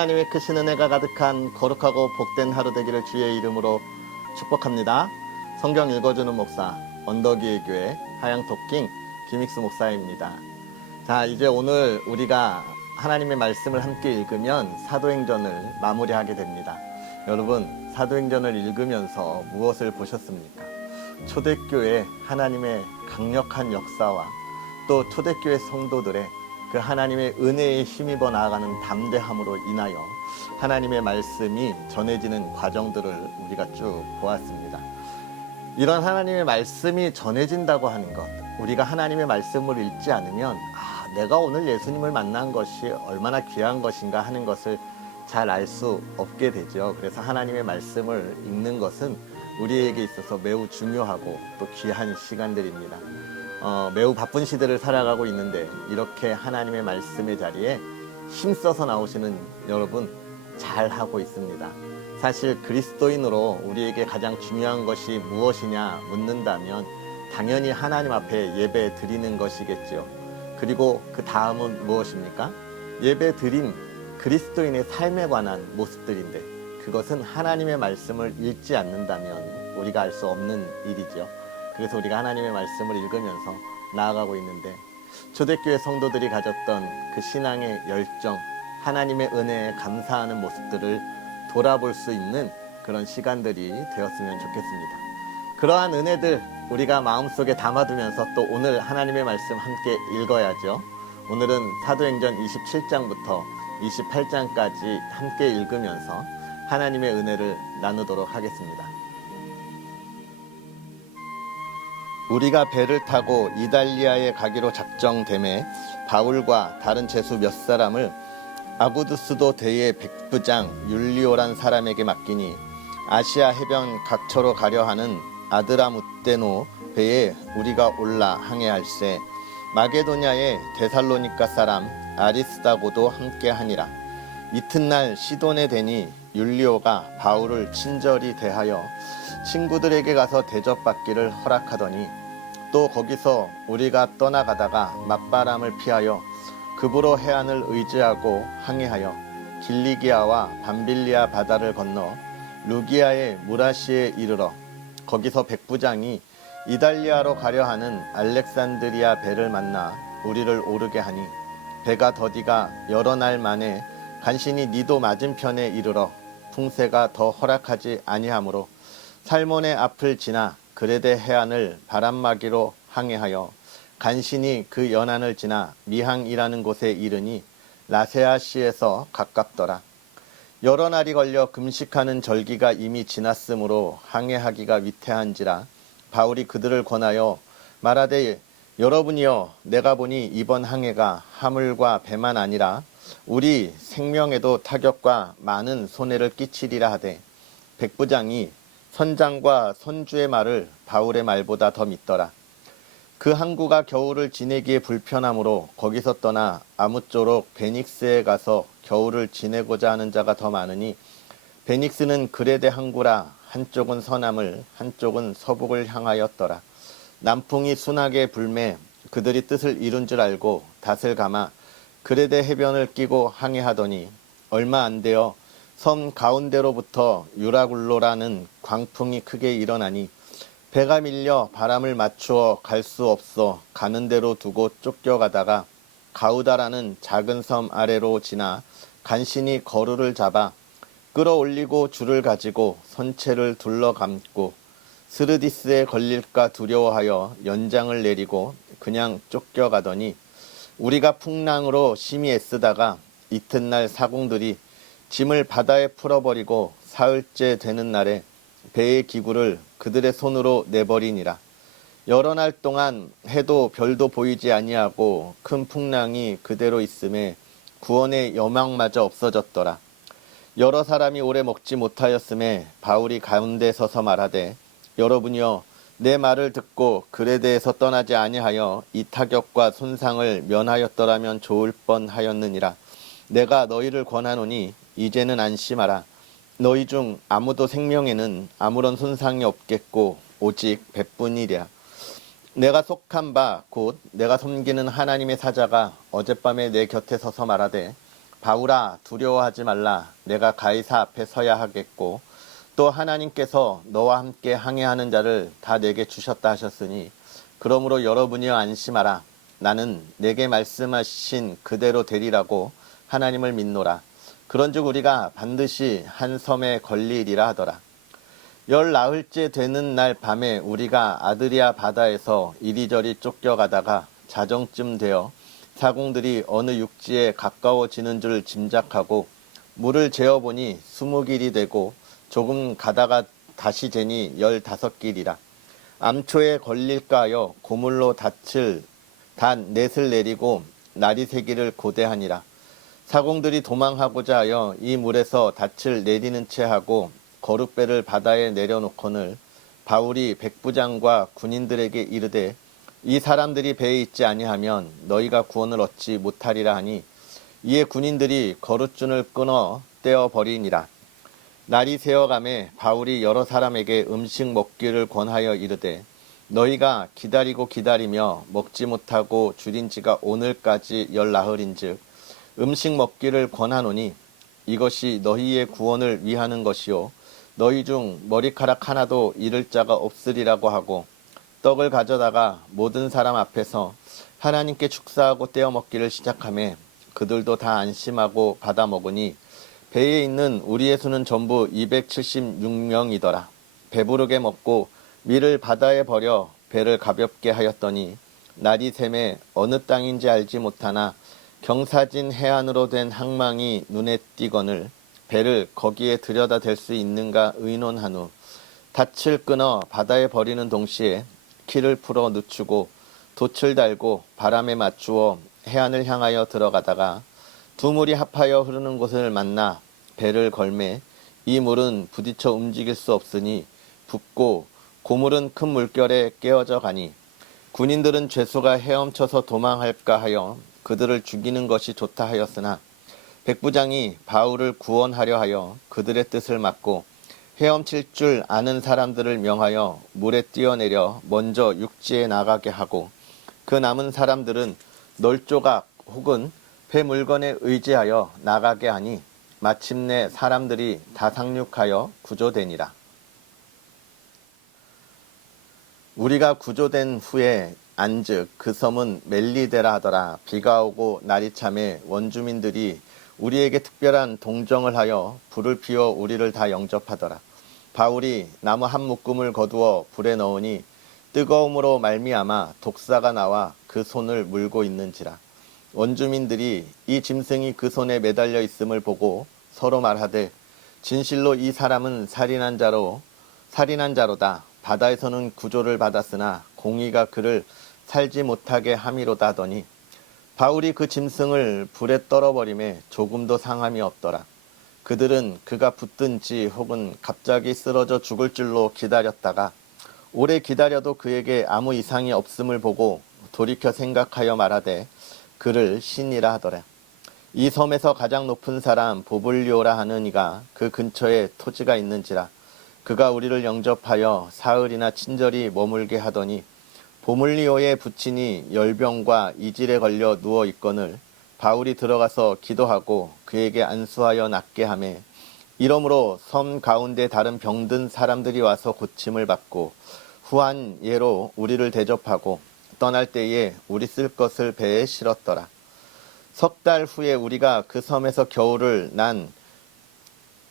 하나님의 크신 은혜가 가득한 거룩하고 복된 하루 되기를 주의 이름으로 축복합니다. 성경 읽어주는 목사, 언덕위의 교회 하양토킹 김익수 목사입니다. 자, 이제 오늘 우리가 하나님의 말씀을 함께 읽으면 사도행전을 마무리하게 됩니다. 여러분, 사도행전을 읽으면서 무엇을 보셨습니까? 초대교회 하나님의 강력한 역사와 또 초대교회 성도들의 그 하나님의 은혜에 힘입어 나아가는 담대함으로 인하여 하나님의 말씀이 전해지는 과정들을 우리가 쭉 보았습니다. 이런 하나님의 말씀이 전해진다고 하는 것, 우리가 하나님의 말씀을 읽지 않으면 내가 오늘 예수님을 만난 것이 얼마나 귀한 것인가 하는 것을 잘 알 수 없게 되죠. 그래서 하나님의 말씀을 읽는 것은 우리에게 있어서 매우 중요하고 또 귀한 시간들입니다. 매우 바쁜 시대를 살아가고 있는데 이렇게 하나님의 말씀의 자리에 힘써서 나오시는 여러분 잘하고 있습니다. 사실 그리스도인으로 우리에게 가장 중요한 것이 무엇이냐 묻는다면 당연히 하나님 앞에 예배 드리는 것이겠죠. 그리고 그 다음은 무엇입니까? 예배 드린 그리스도인의 삶에 관한 모습들인데 그것은 하나님의 말씀을 읽지 않는다면 우리가 알 수 없는 일이죠. 그래서 우리가 하나님의 말씀을 읽으면서 나아가고 있는데 초대교회 성도들이 가졌던 그 신앙의 열정, 하나님의 은혜에 감사하는 모습들을 돌아볼 수 있는 그런 시간들이 되었으면 좋겠습니다. 그러한 은혜들 우리가 마음속에 담아두면서 또 오늘 하나님의 말씀 함께 읽어야죠. 오늘은 사도행전 27장부터 28장까지 함께 읽으면서 하나님의 은혜를 나누도록 하겠습니다. 우리가 배를 타고 이달리아에 가기로 작정되매 바울과 다른 제수 몇 사람을 아구두스도 대의 백부장 율리오란 사람에게 맡기니 아시아 해변 각처로 가려 하는 아드라무떼노 배에 우리가 올라 항해할세 마게도냐의 데살로니가 사람 아리스다고도 함께하니라. 이튿날 시돈에 대니 율리오가 바울을 친절히 대하여 친구들에게 가서 대접받기를 허락하더니 또 거기서 우리가 떠나가다가 맞바람을 피하여 급으로 해안을 의지하고 항해하여 길리기아와 밤빌리아 바다를 건너 루기아의 무라시에 이르러 거기서 백부장이 이달리아로 가려 하는 알렉산드리아 배를 만나 우리를 오르게 하니 배가 더디가 여러 날 만에 간신히 니도 맞은편에 이르러 풍세가 더 허락하지 아니하므로 살몬의 앞을 지나 그레데 해안을 바람막이로 항해하여 간신히 그 연안을 지나 미항이라는 곳에 이르니 라세아시에서 가깝더라. 여러 날이 걸려 금식하는 절기가 이미 지났으므로 항해하기가 위태한지라 바울이 그들을 권하여 말하되 여러분이여 내가 보니 이번 항해가 하물과 배만 아니라 우리 생명에도 타격과 많은 손해를 끼치리라 하되 백부장이 선장과 선주의 말을 바울의 말보다 더 믿더라. 그 항구가 겨울을 지내기에 불편하므로 거기서 떠나 아무쪼록 베닉스에 가서 겨울을 지내고자 하는 자가 더 많으니 베닉스는 그레데 항구라 한쪽은 서남을 한쪽은 서북을 향하였더라. 남풍이 순하게 불매 그들이 뜻을 이룬 줄 알고 닷을 감아 그레데 해변을 끼고 항해하더니 얼마 안 되어 섬 가운데로부터 유라굴로라는 광풍이 크게 일어나니 배가 밀려 바람을 맞추어 갈 수 없어 가는 대로 두고 쫓겨가다가 가우다라는 작은 섬 아래로 지나 간신히 거루를 잡아 끌어올리고 줄을 가지고 선체를 둘러감고 스르디스에 걸릴까 두려워하여 연장을 내리고 그냥 쫓겨가더니 우리가 풍랑으로 심히 애쓰다가 이튿날 사공들이 짐을 바다에 풀어버리고 사흘째 되는 날에 배의 기구를 그들의 손으로 내버리니라. 여러 날 동안 해도 별도 보이지 아니하고 큰 풍랑이 그대로 있음에 구원의 여망마저 없어졌더라. 여러 사람이 오래 먹지 못하였음에 바울이 가운데 서서 말하되 여러분이여 내 말을 듣고 그레데에서 떠나지 아니하여 이 타격과 손상을 면하였더라면 좋을 뻔하였느니라. 내가 너희를 권하노니 이제는 안심하라. 너희 중 아무도 생명에는 아무런 손상이 없겠고 오직 배뿐이랴. 내가 속한 바 곧 내가 섬기는 하나님의 사자가 어젯밤에 내 곁에 서서 말하되 바울아 두려워하지 말라. 내가 가이사 앞에 서야 하겠고 또 하나님께서 너와 함께 항해하는 자를 다 내게 주셨다 하셨으니 그러므로 여러분이여 안심하라. 나는 내게 말씀하신 그대로 되리라고 하나님을 믿노라. 그런즉 우리가 반드시 한 섬에 걸리리라 하더라. 10나흘째 되는 날 밤에 우리가 아드리아 바다에서 이리저리 쫓겨가다가 자정쯤 되어 사공들이 어느 육지에 가까워지는 줄 짐작하고 물을 재어보니 20길이 되고 조금 가다가 다시 재니 15길이라. 암초에 걸릴까 하여 고물로 닻을 단 넷을 내리고 날이 새기를 고대하니라. 사공들이 도망하고자 하여 이 물에서 닻을 내리는 채 하고 거룻배를 바다에 내려놓거늘 바울이 백부장과 군인들에게 이르되 이 사람들이 배에 있지 아니하면 너희가 구원을 얻지 못하리라 하니 이에 군인들이 거룻줄을 끊어 떼어 버리니라. 날이 새어가매 바울이 여러 사람에게 음식 먹기를 권하여 이르되 너희가 기다리고 기다리며 먹지 못하고 줄인 지가 오늘까지 10나흘인즉 음식 먹기를 권하노니 이것이 너희의 구원을 위하는 것이요 너희 중 머리카락 하나도 잃을 자가 없으리라고 하고 떡을 가져다가 모든 사람 앞에서 하나님께 축사하고 떼어 먹기를 시작하매 그들도 다 안심하고 받아 먹으니 배에 있는 우리의 수는 전부 276명이더라. 배부르게 먹고 밀을 바다에 버려 배를 가볍게 하였더니 날이 샘에 어느 땅인지 알지 못하나 경사진 해안으로 된 항망이 눈에 띄거늘 배를 거기에 들여다 댈 수 있는가 의논한 후 닻을 끊어 바다에 버리는 동시에 키를 풀어 늦추고 돛을 달고 바람에 맞추어 해안을 향하여 들어가다가 두 물이 합하여 흐르는 곳을 만나 배를 걸매 이 물은 부딪혀 움직일 수 없으니 붓고 고물은 큰 물결에 깨어져 가니 군인들은 죄수가 헤엄쳐서 도망할까 하여 그들을 죽이는 것이 좋다 하였으나 백부장이 바울을 구원하려 하여 그들의 뜻을 막고 헤엄칠 줄 아는 사람들을 명하여 물에 뛰어내려 먼저 육지에 나가게 하고 그 남은 사람들은 널조각 혹은 배 물건에 의지하여 나가게 하니 마침내 사람들이 다 상륙하여 구조되니라. 우리가 구조된 후에 안즉 그 섬은 멜리데라 하더라. 비가 오고 날이 참에 원주민들이 우리에게 특별한 동정을 하여 불을 피워 우리를 다 영접하더라. 바울이 나무 한 묶음을 거두어 불에 넣으니 뜨거움으로 말미암아 독사가 나와 그 손을 물고 있는지라. 원주민들이 이 짐승이 그 손에 매달려 있음을 보고 서로 말하되 진실로 이 사람은 살인한 자로다. 바다에서는 구조를 받았으나 공의가 그를 살지 못하게 함이로다 하더니 바울이 그 짐승을 불에 떨어버림에 조금도 상함이 없더라. 그들은 그가 붙든지 혹은 갑자기 쓰러져 죽을 줄로 기다렸다가 오래 기다려도 그에게 아무 이상이 없음을 보고 돌이켜 생각하여 말하되 그를 신이라 하더라. 이 섬에서 가장 높은 사람 보블리오라 하는 이가 그 근처에 토지가 있는지라. 그가 우리를 영접하여 사흘이나 친절히 머물게 하더니 보물리오의 부친이 열병과 이질에 걸려 누워 있거늘 바울이 들어가서 기도하고 그에게 안수하여 낫게 하매 이러므로 섬 가운데 다른 병든 사람들이 와서 고침을 받고 후한 예로 우리를 대접하고 떠날 때에 우리 쓸 것을 배에 실었더라. 석 달 후에 우리가 그 섬에서 겨울을 난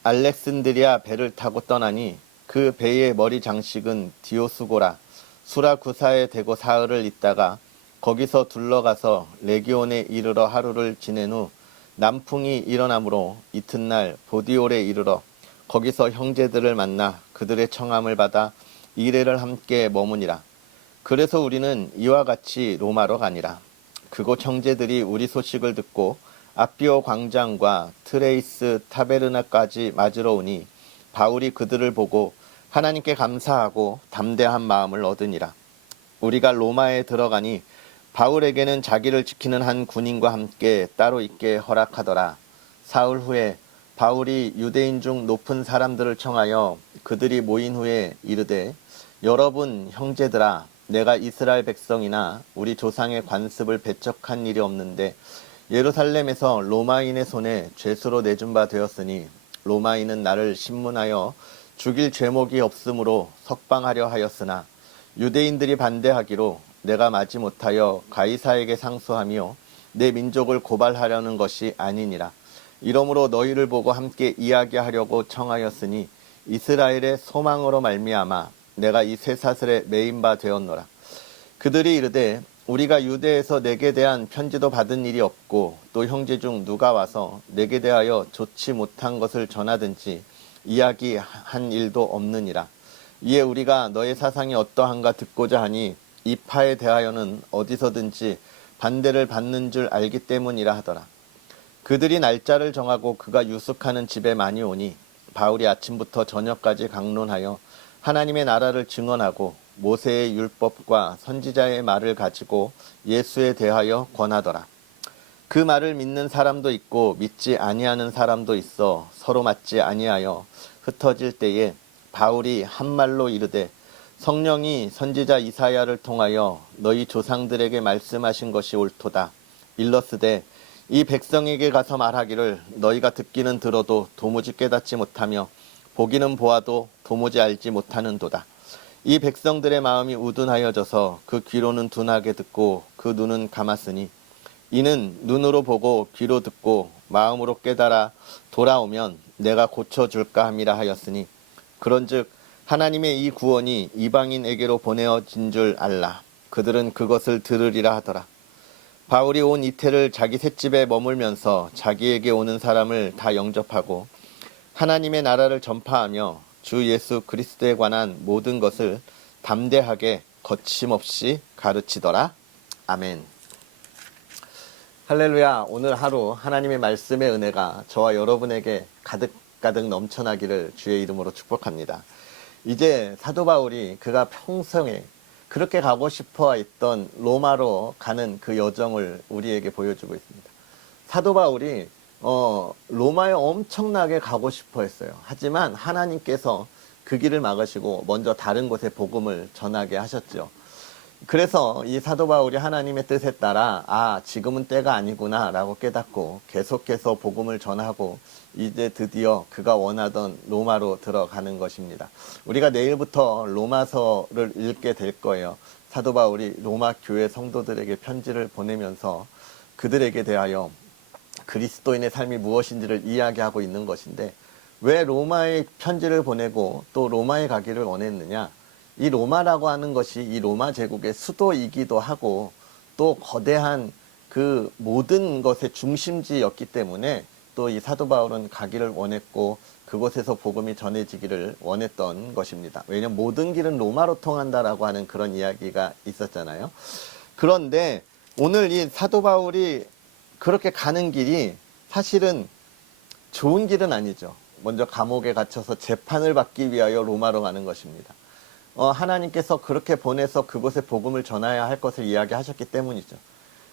알렉산드리아 배를 타고 떠나니 그 배의 머리 장식은 디오수고라. 수라구사에 대고 사흘을 있다가 거기서 둘러가서 레기온에 이르러 하루를 지낸 후 남풍이 일어나므로 이튿날 보디올에 이르러 거기서 형제들을 만나 그들의 청함을 받아 이레를 함께 머무니라. 그래서 우리는 이와 같이 로마로 가니라. 그곳 형제들이 우리 소식을 듣고 아비오 광장과 트레이스 타베르나까지 맞으러 오니 바울이 그들을 보고 하나님께 감사하고 담대한 마음을 얻으니라. 우리가 로마에 들어가니 바울에게는 자기를 지키는 한 군인과 함께 따로 있게 허락하더라. 사흘 후에 바울이 유대인 중 높은 사람들을 청하여 그들이 모인 후에 이르되 여러분 형제들아, 내가 이스라엘 백성이나 우리 조상의 관습을 배척한 일이 없는데 예루살렘에서 로마인의 손에 죄수로 내준 바 되었으니 로마인은 나를 신문하여 죽일 죄목이 없으므로 석방하려 하였으나 유대인들이 반대하기로 내가 마지 못하여 가이사에게 상소하며 내 민족을 고발하려는 것이 아니니라. 이러므로 너희를 보고 함께 이야기하려고 청하였으니 이스라엘의 소망으로 말미암아 내가 이 쇠사슬에 매인 바 되었노라. 그들이 이르되 우리가 유대에서 내게 대한 편지도 받은 일이 없고 또 형제 중 누가 와서 내게 대하여 좋지 못한 것을 전하든지 이야기한 일도 없느니라. 이에 우리가 너의 사상이 어떠한가 듣고자 하니 이 파에 대하여는 어디서든지 반대를 받는 줄 알기 때문이라 하더라. 그들이 날짜를 정하고 그가 유숙하는 집에 많이 오니 바울이 아침부터 저녁까지 강론하여 하나님의 나라를 증언하고 모세의 율법과 선지자의 말을 가지고 예수에 대하여 권하더라. 그 말을 믿는 사람도 있고 믿지 아니하는 사람도 있어 서로 맞지 아니하여 흩어질 때에 바울이 한 말로 이르되 성령이 선지자 이사야를 통하여 너희 조상들에게 말씀하신 것이 옳도다. 일러스되 이 백성에게 가서 말하기를 너희가 듣기는 들어도 도무지 깨닫지 못하며 보기는 보아도 도무지 알지 못하는도다. 이 백성들의 마음이 우둔하여져서 그 귀로는 둔하게 듣고 그 눈은 감았으니 이는 눈으로 보고 귀로 듣고 마음으로 깨달아 돌아오면 내가 고쳐줄까 함이라 하였으니 그런즉 하나님의 이 구원이 이방인에게로 보내어진 줄 알라. 그들은 그것을 들으리라 하더라. 바울이 온 이태를 자기 셋집에 머물면서 자기에게 오는 사람을 다 영접하고 하나님의 나라를 전파하며 주 예수 그리스도에 관한 모든 것을 담대하게 거침없이 가르치더라. 아멘. 할렐루야. 오늘 하루 하나님의 말씀의 은혜가 저와 여러분에게 가득가득 넘쳐나기를 주의 이름으로 축복합니다. 이제 사도 바울이 그가 평생에 그렇게 가고 싶어 했던 로마로 가는 그 여정을 우리에게 보여주고 있습니다. 사도 바울이 로마에 엄청나게 가고 싶어 했어요. 하지만 하나님께서 그 길을 막으시고 먼저 다른 곳에 복음을 전하게 하셨죠. 그래서 이 사도 바울이 하나님의 뜻에 따라 지금은 때가 아니구나 라고 깨닫고 계속해서 복음을 전하고 이제 드디어 그가 원하던 로마로 들어가는 것입니다. 우리가 내일부터 로마서를 읽게 될 거예요. 사도 바울이 로마 교회 성도들에게 편지를 보내면서 그들에게 대하여 그리스도인의 삶이 무엇인지를 이야기하고 있는 것인데 왜 로마에 편지를 보내고 또 로마에 가기를 원했느냐? 이 로마라고 하는 것이 이 로마 제국의 수도이기도 하고 또 거대한 그 모든 것의 중심지였기 때문에 또 이 사도 바울은 가기를 원했고 그곳에서 복음이 전해지기를 원했던 것입니다. 왜냐하면 모든 길은 로마로 통한다라고 하는 그런 이야기가 있었잖아요. 그런데 오늘 이 사도 바울이 그렇게 가는 길이 사실은 좋은 길은 아니죠. 먼저 감옥에 갇혀서 재판을 받기 위하여 로마로 가는 것입니다. 하나님께서 그렇게 보내서 그곳에 복음을 전해야 할 것을 이야기하셨기 때문이죠.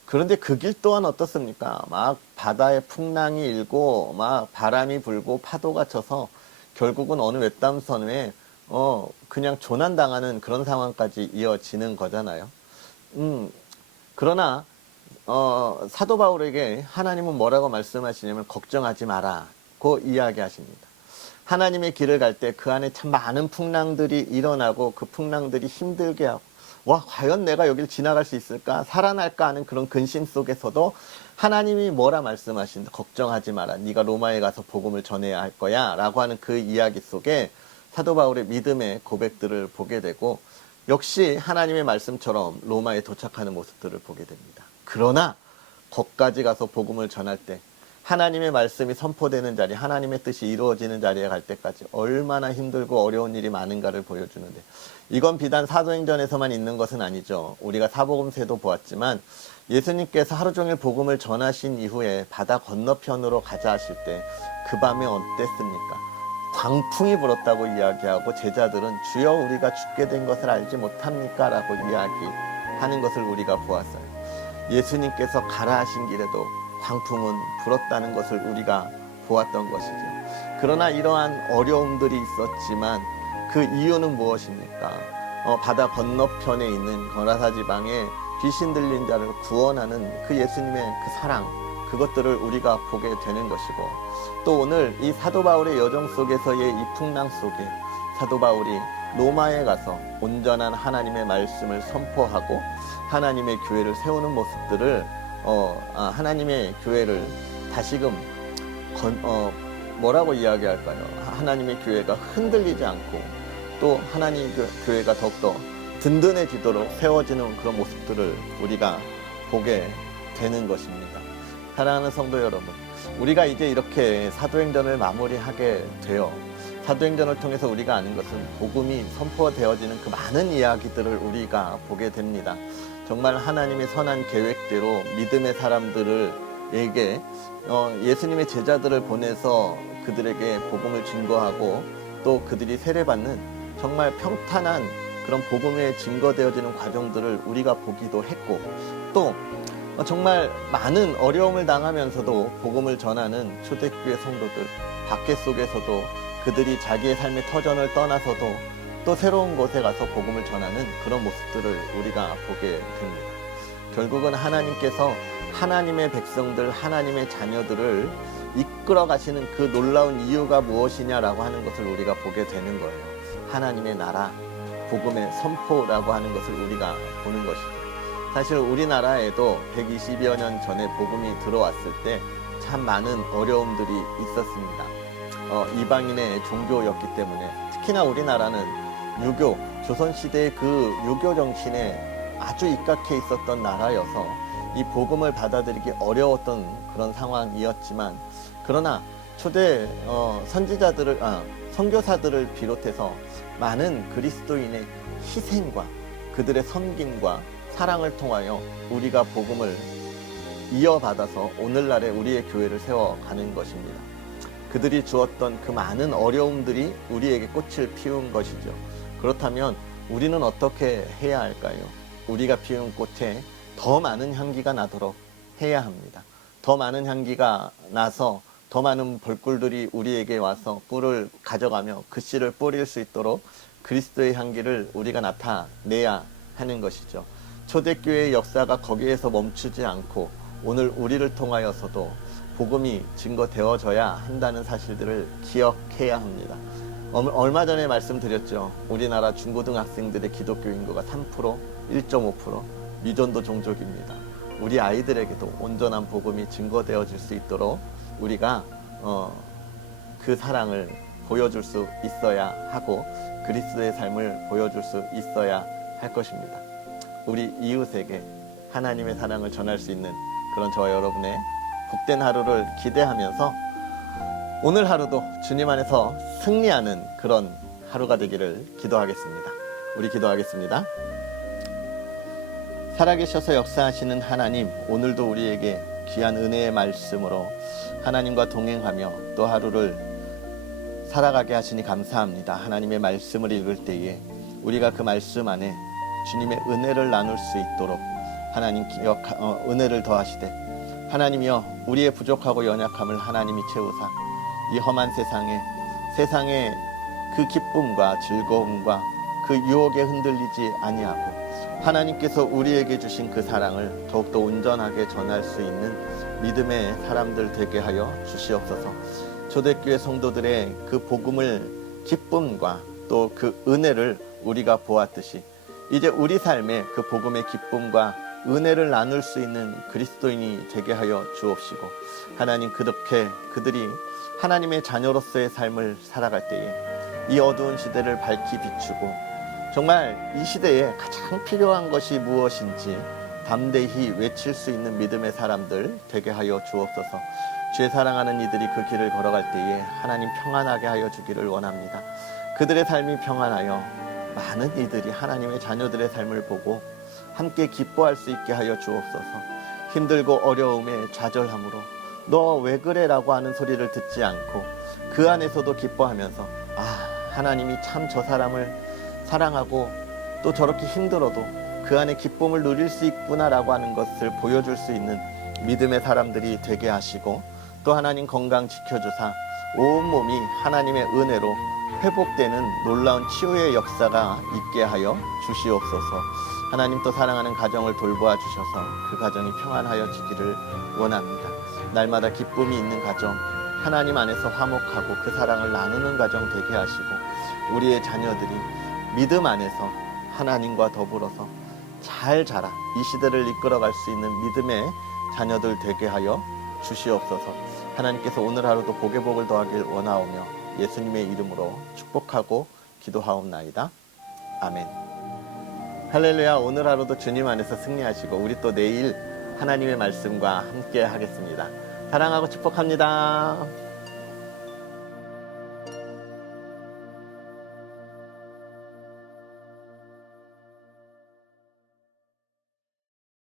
그런데 그 길 또한 어떻습니까? 막 바다에 풍랑이 일고 막 바람이 불고 파도가 쳐서 결국은 어느 외딴섬에 그냥 조난당하는 그런 상황까지 이어지는 거잖아요. 그러나 사도 바울에게 하나님은 뭐라고 말씀하시냐면 걱정하지 마라고 이야기하십니다. 하나님의 길을 갈 때 그 안에 참 많은 풍랑들이 일어나고 그 풍랑들이 힘들게 하고 과연 내가 여길 지나갈 수 있을까? 살아날까 하는 그런 근심 속에서도 하나님이 뭐라 말씀하신다. 걱정하지 마라. 네가 로마에 가서 복음을 전해야 할 거야. 라고 하는 그 이야기 속에 사도 바울의 믿음의 고백들을 보게 되고 역시 하나님의 말씀처럼 로마에 도착하는 모습들을 보게 됩니다. 그러나 거기까지 가서 복음을 전할 때 하나님의 말씀이 선포되는 자리, 하나님의 뜻이 이루어지는 자리에 갈 때까지 얼마나 힘들고 어려운 일이 많은가를 보여주는데 이건 비단 사도행전에서만 있는 것은 아니죠. 우리가 사복음서에도 보았지만 예수님께서 하루 종일 복음을 전하신 이후에 바다 건너편으로 가자 하실 때 그 밤에 어땠습니까? 광풍이 불었다고 이야기하고 제자들은 주여 우리가 죽게 된 것을 알지 못합니까? 라고 이야기하는 것을 우리가 보았어요. 예수님께서 가라 하신 길에도 광풍은 불었다는 것을 우리가 보았던 것이죠. 그러나 이러한 어려움들이 있었지만 그 이유는 무엇입니까? 바다 건너편에 있는 거라사 지방에 귀신 들린 자를 구원하는 그 예수님의 그 사랑, 그것들을 우리가 보게 되는 것이고, 또 오늘 이 사도 바울의 여정 속에서의 이 풍랑 속에 사도 바울이 로마에 가서 온전한 하나님의 말씀을 선포하고 하나님의 교회를 세우는 모습들을 하나님의 교회를 다시금 뭐라고 이야기할까요? 하나님의 교회가 흔들리지 않고 또 하나님의 교회가 더욱더 든든해지도록 세워지는 그런 모습들을 우리가 보게 되는 것입니다. 사랑하는 성도 여러분, 우리가 이제 이렇게 사도행전을 마무리하게 되어 사도행전을 통해서 우리가 아는 것은 복음이 선포되어지는 그 많은 이야기들을 우리가 보게 됩니다. 정말 하나님의 선한 계획대로 믿음의 사람들에게 예수님의 제자들을 보내서 그들에게 복음을 증거하고 또 그들이 세례받는 정말 평탄한 그런 복음에 증거되어지는 과정들을 우리가 보기도 했고, 또 정말 많은 어려움을 당하면서도 복음을 전하는 초대교회 성도들, 밖에 속에서도 그들이 자기의 삶의 터전을 떠나서도 또 새로운 곳에 가서 복음을 전하는 그런 모습들을 우리가 보게 됩니다. 결국은 하나님께서 하나님의 백성들, 하나님의 자녀들을 이끌어 가시는 그 놀라운 이유가 무엇이냐라고 하는 것을 우리가 보게 되는 거예요. 하나님의 나라, 복음의 선포라고 하는 것을 우리가 보는 것이죠. 사실 우리나라에도 120여 년 전에 복음이 들어왔을 때 참 많은 어려움들이 있었습니다. 이방인의 종교였기 때문에, 특히나 우리나라는 유교, 조선시대의 그 유교 정신에 아주 입각해 있었던 나라여서 이 복음을 받아들이기 어려웠던 그런 상황이었지만, 그러나 초대 선교사들을 비롯해서 많은 그리스도인의 희생과 그들의 섬김과 사랑을 통하여 우리가 복음을 이어받아서 오늘날의 우리의 교회를 세워가는 것입니다. 그들이 주었던 그 많은 어려움들이 우리에게 꽃을 피운 것이죠. 그렇다면 우리는 어떻게 해야 할까요? 우리가 피운 꽃에 더 많은 향기가 나도록 해야 합니다. 더 많은 향기가 나서 더 많은 벌꿀들이 우리에게 와서 꿀을 가져가며 그 씨를 뿌릴 수 있도록 그리스도의 향기를 우리가 나타내야 하는 것이죠. 초대교회의 역사가 거기에서 멈추지 않고 오늘 우리를 통하여서도 복음이 증거되어져야 한다는 사실들을 기억해야 합니다. 얼마 전에 말씀드렸죠. 우리나라 중고등학생들의 기독교 인구가 3%, 1.5% 미전도 종족입니다. 우리 아이들에게도 온전한 복음이 증거되어질 수 있도록 우리가 그 사랑을 보여줄 수 있어야 하고 그리스도의 삶을 보여줄 수 있어야 할 것입니다. 우리 이웃에게 하나님의 사랑을 전할 수 있는 그런 저와 여러분의 복된 하루를 기대하면서 오늘 하루도 주님 안에서 승리하는 그런 하루가 되기를 기도하겠습니다. 우리 기도하겠습니다. 살아계셔서 역사하시는 하나님, 오늘도 우리에게 귀한 은혜의 말씀으로 하나님과 동행하며 또 하루를 살아가게 하시니 감사합니다. 하나님의 말씀을 읽을 때에 우리가 그 말씀 안에 주님의 은혜를 나눌 수 있도록 하나님 은혜를 더하시되, 하나님이여 우리의 부족하고 연약함을 하나님이 채우사 이 험한 세상에 그 기쁨과 즐거움과 그 유혹에 흔들리지 아니하고 하나님께서 우리에게 주신 그 사랑을 더욱더 온전하게 전할 수 있는 믿음의 사람들 되게 하여 주시옵소서. 초대교회 성도들의 그 복음을 기쁨과 또 그 은혜를 우리가 보았듯이 이제 우리 삶에 그 복음의 기쁨과 은혜를 나눌 수 있는 그리스도인이 되게 하여 주옵시고, 하나님 그렇게 그들이 하나님의 자녀로서의 삶을 살아갈 때에 이 어두운 시대를 밝히 비추고 정말 이 시대에 가장 필요한 것이 무엇인지 담대히 외칠 수 있는 믿음의 사람들 되게 하여 주옵소서. 주의 사랑하는 이들이 그 길을 걸어갈 때에 하나님 평안하게 하여 주기를 원합니다. 그들의 삶이 평안하여 많은 이들이 하나님의 자녀들의 삶을 보고 함께 기뻐할 수 있게 하여 주옵소서. 힘들고 어려움에 좌절함으로 너 왜 그래 라고 하는 소리를 듣지 않고 그 안에서도 기뻐하면서 하나님이 참 저 사람을 사랑하고 또 저렇게 힘들어도 그 안에 기쁨을 누릴 수 있구나 라고 하는 것을 보여줄 수 있는 믿음의 사람들이 되게 하시고, 또 하나님 건강 지켜주사 온몸이 하나님의 은혜로 회복되는 놀라운 치유의 역사가 있게 하여 주시옵소서. 하나님 또 사랑하는 가정을 돌보아 주셔서 그 가정이 평안하여지기를 원합니다. 날마다 기쁨이 있는 가정, 하나님 안에서 화목하고 그 사랑을 나누는 가정 되게 하시고 우리의 자녀들이 믿음 안에서 하나님과 더불어서 잘 자라 이 시대를 이끌어갈 수 있는 믿음의 자녀들 되게 하여 주시옵소서. 하나님께서 오늘 하루도 복의 복을 더하길 원하오며 예수님의 이름으로 축복하고 기도하옵나이다. 아멘. 할렐루야. 오늘 하루도 주님 안에서 승리하시고 우리 또 내일 하나님의 말씀과 함께 하겠습니다. 사랑하고 축복합니다.